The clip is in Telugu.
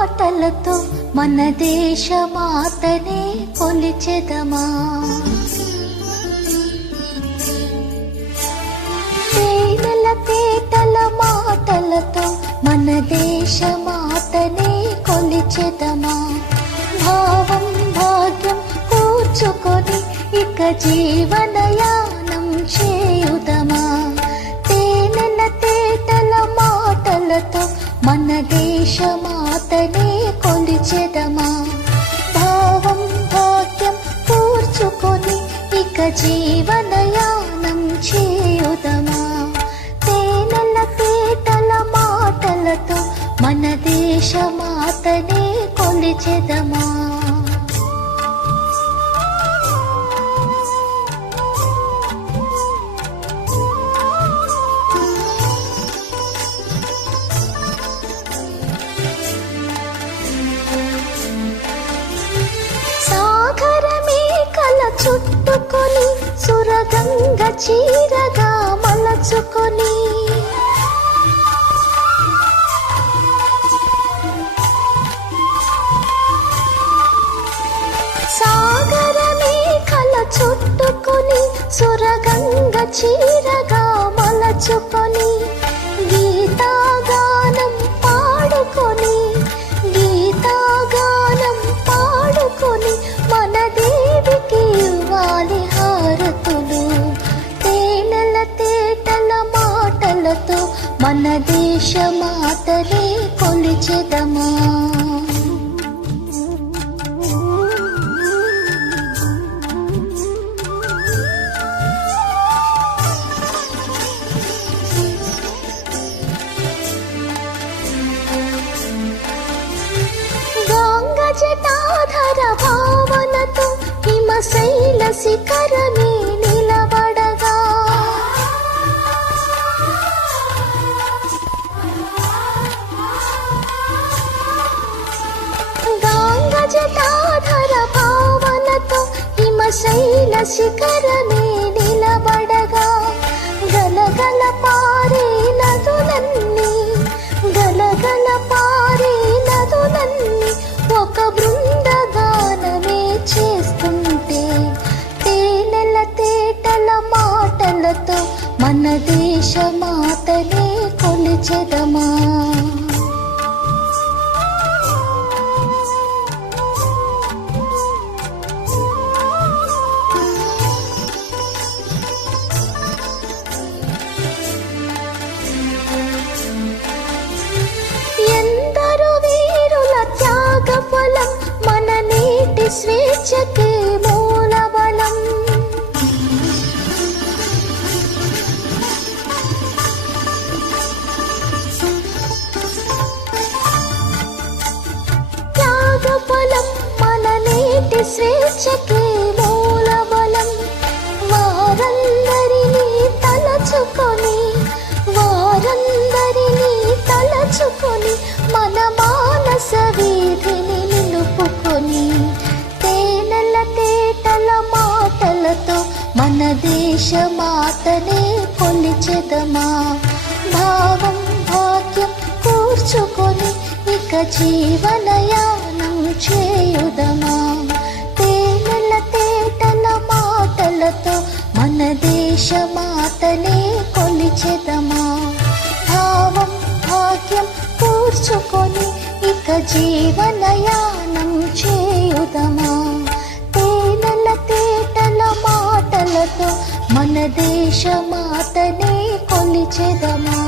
మాటలతో మన దేశమాతనే కొలిచెదమా. తేనెల తేటల మాటలతో మన దేశమాతనే కొలిచెదమా. భావం భాగ్యం కూర్చుకొని ఇక జీవనయానం చేయుదమా. తేనెల తేటల మాటలతో మన దేశమాతనే కొలిచెదమా. భావం భాగ్యం కూర్చుకొని ఇక జీవనయానం చేయుదమా. తేనెల తేటల మాటలతో మన దేశమాతనే కొలిచెదమా. చుట్టుకొని సురగంగ చీరగా మలచుకొని సాగరమే కల చుట్టుకొని సురగంగ చీరగా మలచుకొని గీతాగానం పాడుకొని గీతాగానం పాడుకొని మన దేవికి ఇవ్వాలి హారతులు. తేనెల తేటల మాటలతో మన దేశమాతనే కొలిచెదమా. జటాధర భావనతో హిమశైల శిఖరమే నిలబడగా గంగ జటాధర భావనతో హిమశైల శిఖరమే నిలబడగా గలగల పారే నదులన్నీ గలగల పారే నదులన్నీ ఒక బృందగానమే చేస్తుంటే తేనెల తేటల మాటలతో మన దేశమాతనే కొలిచెదమా. ఫలం మన నేటి స్వేచ్ఛకే మూలబలం. త్యాగఫలం మన నేటి స్వేచ్ఛకే మూలబలం. వారందరినీ తలచుకొని వారందరినీ తలచుకొని మన మానస వీధిని నిలుపుకొని తేనెల తేటల మాటలతో మన దేశమాతనే కొలిచెదమా. భావం భాగ్యం కూర్చుకొని ఇక జీవనయానం చేయుదమా. తేనెల తేటల మాటలతో మన దేశమాతనే కొలిచెదమా. భావం భాగ్యం కూర్చుకొని ఇక జీవనయానం చేయుదమా. తేనెల తేటల మాటలతో మన దేశమాతనే కొలిచెదమా.